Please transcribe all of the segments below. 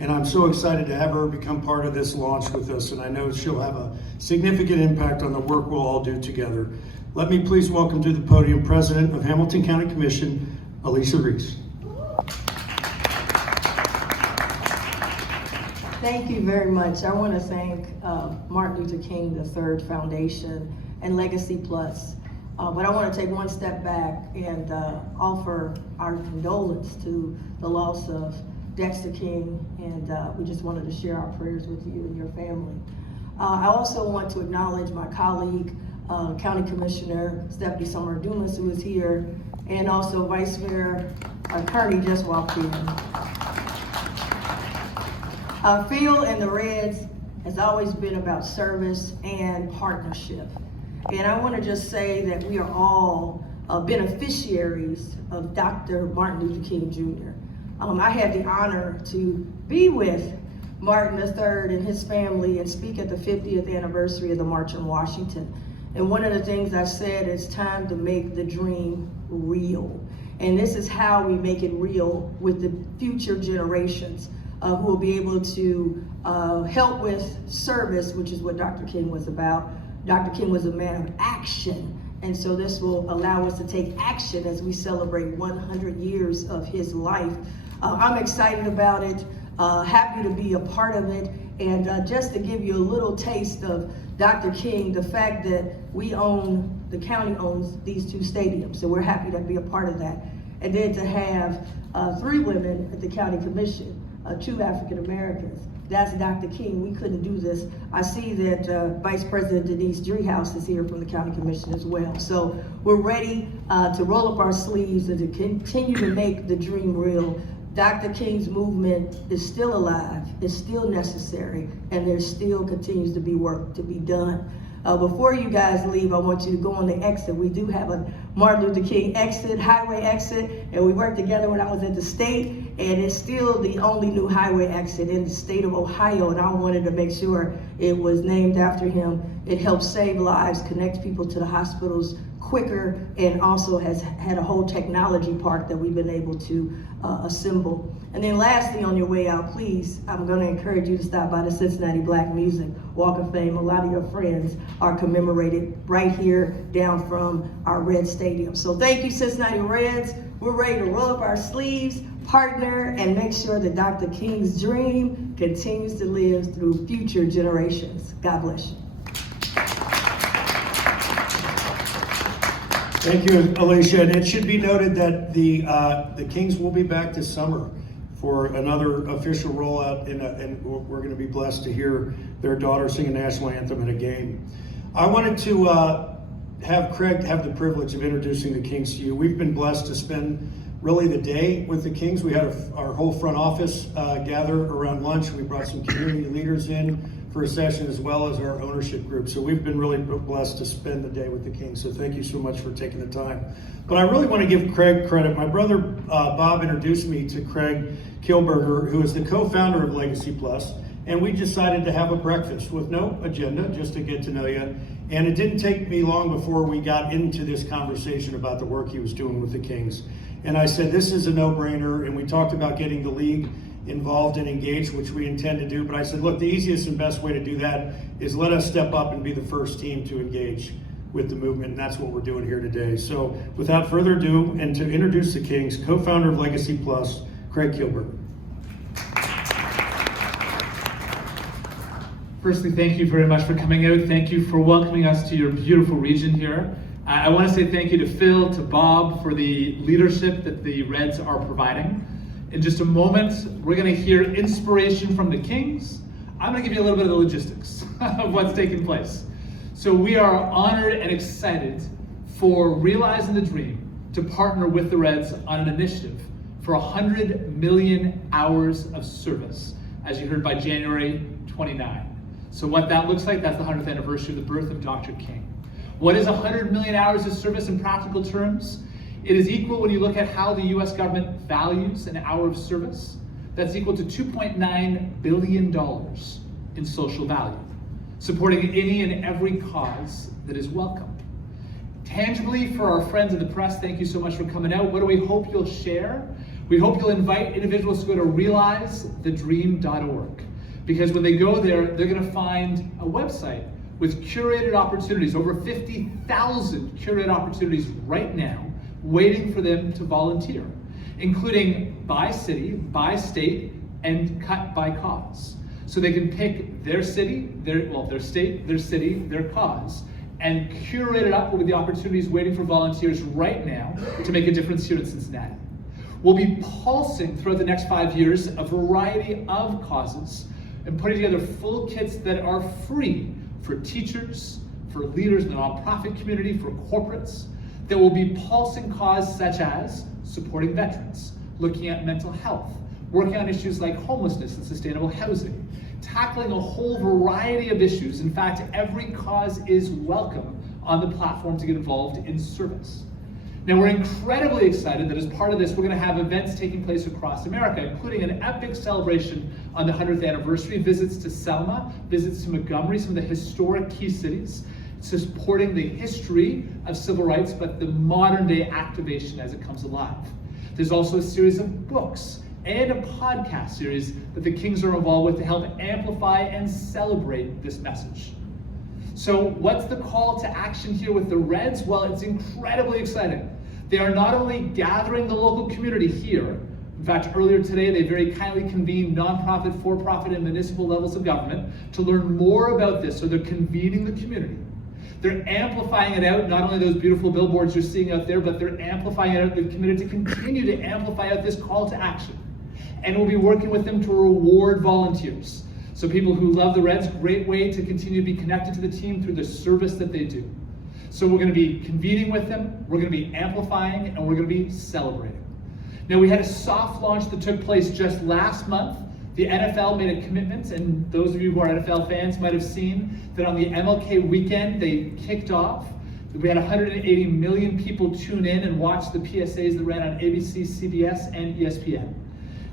And I'm so excited to have her become part of this launch with us, and I know she'll have a significant impact on the work we'll all do together. Let me please welcome to the podium President of Hamilton County Commission, Alicia Reese. Thank you very much. I want to thank Martin Luther King III Foundation and Legacy Plus. But I want to take one step back and offer our condolence to the loss of Dexter King, and we just wanted to share our prayers with you and your family. I also want to acknowledge my colleague, County Commissioner Stephanie Summer Dumas, who is here, and also Vice Mayor Kearney just walked in. Phil and the Reds has always been about service and partnership. And I want to just say that we are all beneficiaries of Dr. Martin Luther King Jr. I had the honor to be with Martin III and his family and speak at the 50th anniversary of the March on Washington. And one of the things I said, it's time to make the dream real. And this is how we make it real with the future generations who will be able to help with service, which is what Dr. King was about. Dr. King was a man of action. And so this will allow us to take action as we celebrate 100 years of his life. I'm excited about it, happy to be a part of it. And just to give you a little taste of Dr. King, the fact that the county owns these two stadiums. So we're happy to be a part of that. And then to have 3 women at the county commission, 2 African Americans. That's Dr. King. We couldn't do this. I see that Vice President Denise Driehaus is here from the County Commission as well. So we're ready to roll up our sleeves and to continue to make the dream real. Dr. King's movement is still alive, it's still necessary, and there still continues to be work to be done. Before you guys leave, I want you to go on the exit. We do have a Martin Luther King exit, highway exit, and we worked together when I was at the state, and it's still the only new highway exit in the state of Ohio, and I wanted to make sure it was named after him. It helps save lives, connect people to the hospitals quicker, and also has had a whole technology park that we've been able to assemble. And then lastly, on your way out, please, I'm going to encourage you to stop by the Cincinnati Black Music Walk of Fame. A lot of your friends are commemorated right here down from our Red Stadium. So thank you, Cincinnati Reds. We're ready to roll up our sleeves, partner, and make sure that Dr. King's dream continues to live through future generations. God bless you. Thank you, Alicia. And it should be noted that the Kings will be back this summer for another official rollout, and we're going to be blessed to hear their daughter sing a national anthem at a game. I wanted to have Craig have the privilege of introducing the Kings to you. We've been blessed to spend really the day with the Kings. We had our whole front office gather around lunch. We brought some community leaders in for a session, as well as our ownership group. So we've been really blessed to spend the day with the Kings. So thank you so much for taking the time. But I really want to give Craig credit. My brother Bob introduced me to Craig Kilberger, who is the co-founder of Legacy Plus. And we decided to have a breakfast with no agenda, just to get to know you. And it didn't take me long before we got into this conversation about the work he was doing with the Kings. And I said, this is a no-brainer. And we talked about getting the league involved and engaged, which we intend to do. But I said, look, the easiest and best way to do that is let us step up and be the first team to engage with the movement. And that's what we're doing here today. So without further ado, and to introduce the Kings, co-founder of Legacy Plus, Craig Kilberger. Firstly, thank you very much for coming out. Thank you for welcoming us to your beautiful region here. I want to say thank you to Phil, to Bob for the leadership that the Reds are providing. In just a moment, we're going to hear inspiration from the Kings. I'm going to give you a little bit of the logistics of what's taking place. So we are honored and excited for realizing the dream to partner with the Reds on an initiative for 100 million hours of service, as you heard, by January 29. So what that looks like, that's the 100th anniversary of the birth of Dr. King. What is 100 million hours of service in practical terms? It is equal, when you look at how the US government values an hour of service, that's equal to $2.9 billion in social value, supporting any and every cause that is welcome. Tangibly, for our friends of the press, thank you so much for coming out. What do we hope you'll share? We hope you'll invite individuals to go to realizethedream.org, because when they go there, they're going to find a website with curated opportunities, over 50,000 curated opportunities right now, waiting for them to volunteer, including by city, by state, and cut by cause. So they can pick their city, their state, their city, their cause, and curate it up with the opportunities waiting for volunteers right now to make a difference here in Cincinnati. We'll be pulsing throughout the next 5 years a variety of causes and putting together full kits that are free for teachers, for leaders in the nonprofit community, for corporates, that will be pulsing causes such as supporting veterans, looking at mental health, working on issues like homelessness and sustainable housing, tackling a whole variety of issues. In fact, every cause is welcome on the platform to get involved in service. Now, we're incredibly excited that as part of this, we're going to have events taking place across America, including an epic celebration on the 100th anniversary, visits to Selma, visits to Montgomery, some of the historic key cities, supporting the history of civil rights, but the modern day activation as it comes alive. There's also a series of books and a podcast series that the Kings are involved with to help amplify and celebrate this message. So what's the call to action here with the Reds? Well, it's incredibly exciting. They are not only gathering the local community here, in fact, earlier today, they very kindly convened nonprofit, for-profit, and municipal levels of government to learn more about this. So they're convening the community. They're amplifying it out, not only those beautiful billboards you're seeing out there, but they're amplifying it out. They've committed to continue to amplify out this call to action. And we'll be working with them to reward volunteers. So people who love the Reds, great way to continue to be connected to the team through the service that they do. So we're going to be convening with them, we're going to be amplifying, and we're going to be celebrating. Now, we had a soft launch that took place just last month. The NFL made a commitment, and those of you who are NFL fans might have seen that on the MLK weekend, they kicked off. We had 180 million people tune in and watch the PSAs that ran on ABC, CBS, and ESPN.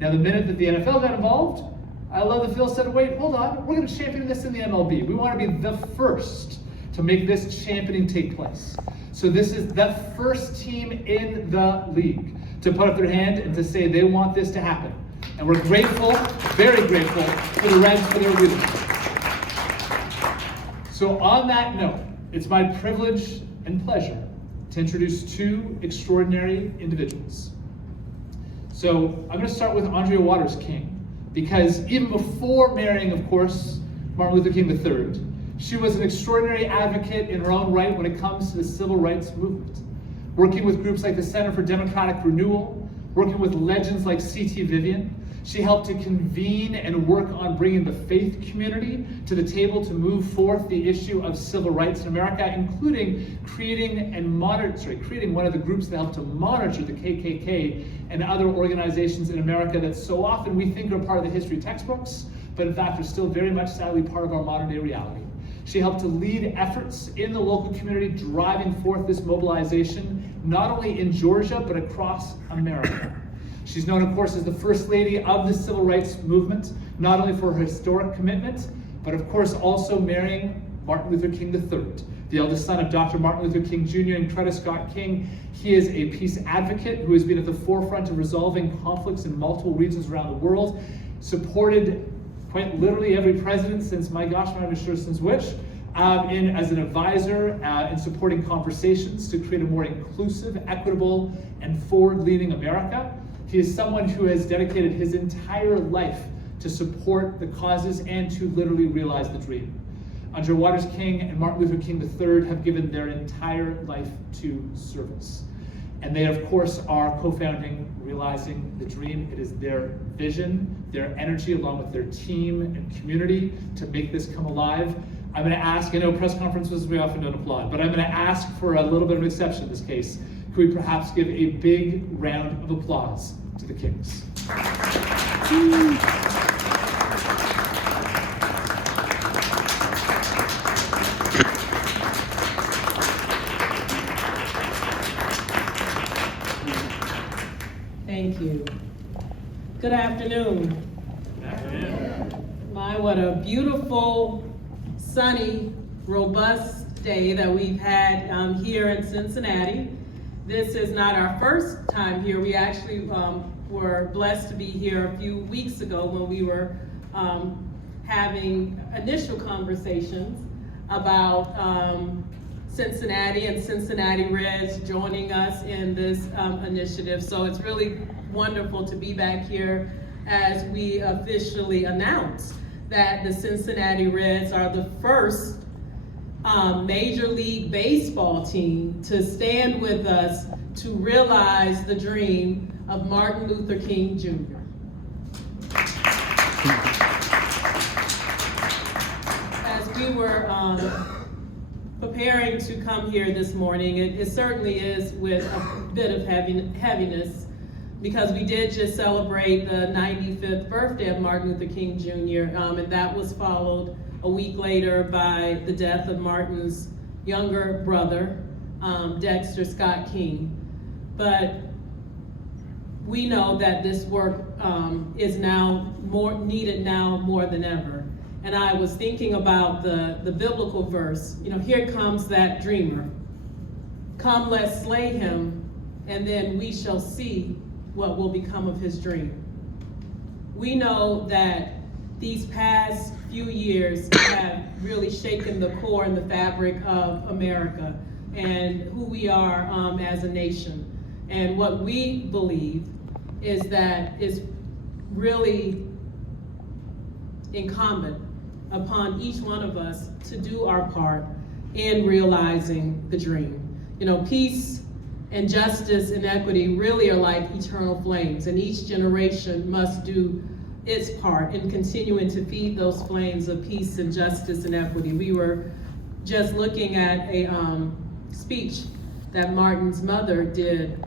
Now, the minute that the NFL got involved, I love that Phil said, wait, hold on, we're going to champion this in the MLB. We want to be the first to make this championing take place. So this is the first team in the league to put up their hand and to say they want this to happen. And we're grateful, very grateful, for the Reds for their leadership. So on that note, it's my privilege and pleasure to introduce two extraordinary individuals. So I'm going to start with Andrea Waters King, because even before marrying, of course, Martin Luther King III, she was an extraordinary advocate in her own right when it comes to the civil rights movement, working with groups like the Center for Democratic Renewal, working with legends like C.T. Vivian. She helped to convene and work on bringing the faith community to the table to move forth the issue of civil rights in America, including creating one of the groups that helped to monitor the KKK and other organizations in America that so often we think are part of the history textbooks, but in fact are still very much sadly part of our modern day reality. She helped to lead efforts in the local community driving forth this mobilization, not only in Georgia, but across America. She's known, of course, as the First Lady of the Civil Rights Movement, not only for her historic commitment, but of course also marrying Martin Luther King III, the eldest son of Dr. Martin Luther King Jr. and Coretta Scott King. He is a peace advocate who has been at the forefront of resolving conflicts in multiple regions around the world, supported quite literally every president since, my gosh, I'm not even sure since which, as an advisor in supporting conversations to create a more inclusive, equitable, and forward-leaning America. He is someone who has dedicated his entire life to support the causes and to literally realize the dream. Andrea Waters King and Martin Luther King III have given their entire life to service. And they, of course, are co-founding Realizing the Dream. It is their vision, their energy, along with their team and community to make this come alive. I'm going to ask, I know press conferences we often don't applaud, but I'm going to ask for a little bit of an exception in this case. Could we perhaps give a big round of applause to the Kings? Thank you. Good afternoon. Good afternoon. My, what a beautiful, sunny, robust day that we've had here in Cincinnati. This is not our first time here. We actually were blessed to be here a few weeks ago when we were having initial conversations about Cincinnati and Cincinnati Reds joining us in this initiative. So it's really wonderful to be back here as we officially announce that the Cincinnati Reds are the first Major League Baseball team to stand with us to realize the dream of Martin Luther King Jr. As we were preparing to come here this morning, it certainly is with a bit of heaviness, because we did just celebrate the 95th birthday of Martin Luther King Jr., and that was followed a week later by the death of Martin's younger brother, Dexter Scott King. But we know that this work is now needed more than ever. And I was thinking about the biblical verse, here comes that dreamer. Come, let's slay him, and then we shall see what will become of his dream. We know that these past few years have really shaken the core and the fabric of America and who we are as a nation. And what we believe is that it's really incumbent upon each one of us to do our part in realizing the dream. Peace and justice and equity really are like eternal flames, and each generation must do its part in continuing to feed those flames of peace and justice and equity. We were just looking at a speech that Martin's mother did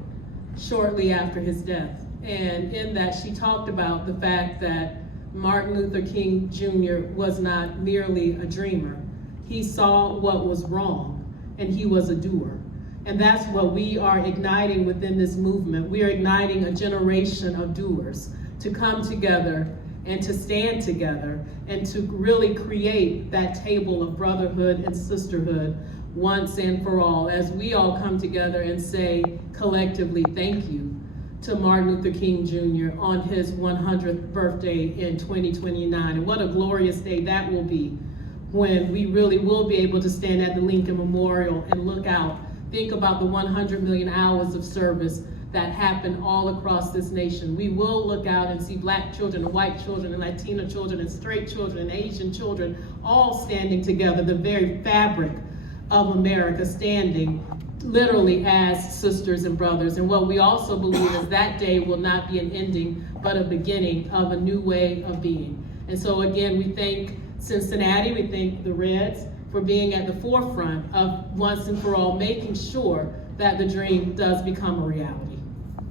shortly after his death. And in that, she talked about the fact that Martin Luther King Jr. was not merely a dreamer. He saw what was wrong, and he was a doer. And that's what we are igniting within this movement. We are igniting a generation of doers to come together and to stand together and to really create that table of brotherhood and sisterhood once and for all, as we all come together and say collectively thank you to Martin Luther King Jr. on his 100th birthday in 2029. And what a glorious day that will be, when we really will be able to stand at the Lincoln Memorial and look out, think about the 100 million hours of service that happen all across this nation. We will look out and see Black children and white children and Latino children and straight children and Asian children all standing together, the very fabric of America standing literally as sisters and brothers. And what we also believe is that day will not be an ending, but a beginning of a new way of being. And so again, we thank Cincinnati, we thank the Reds for being at the forefront of once and for all making sure that the dream does become a reality.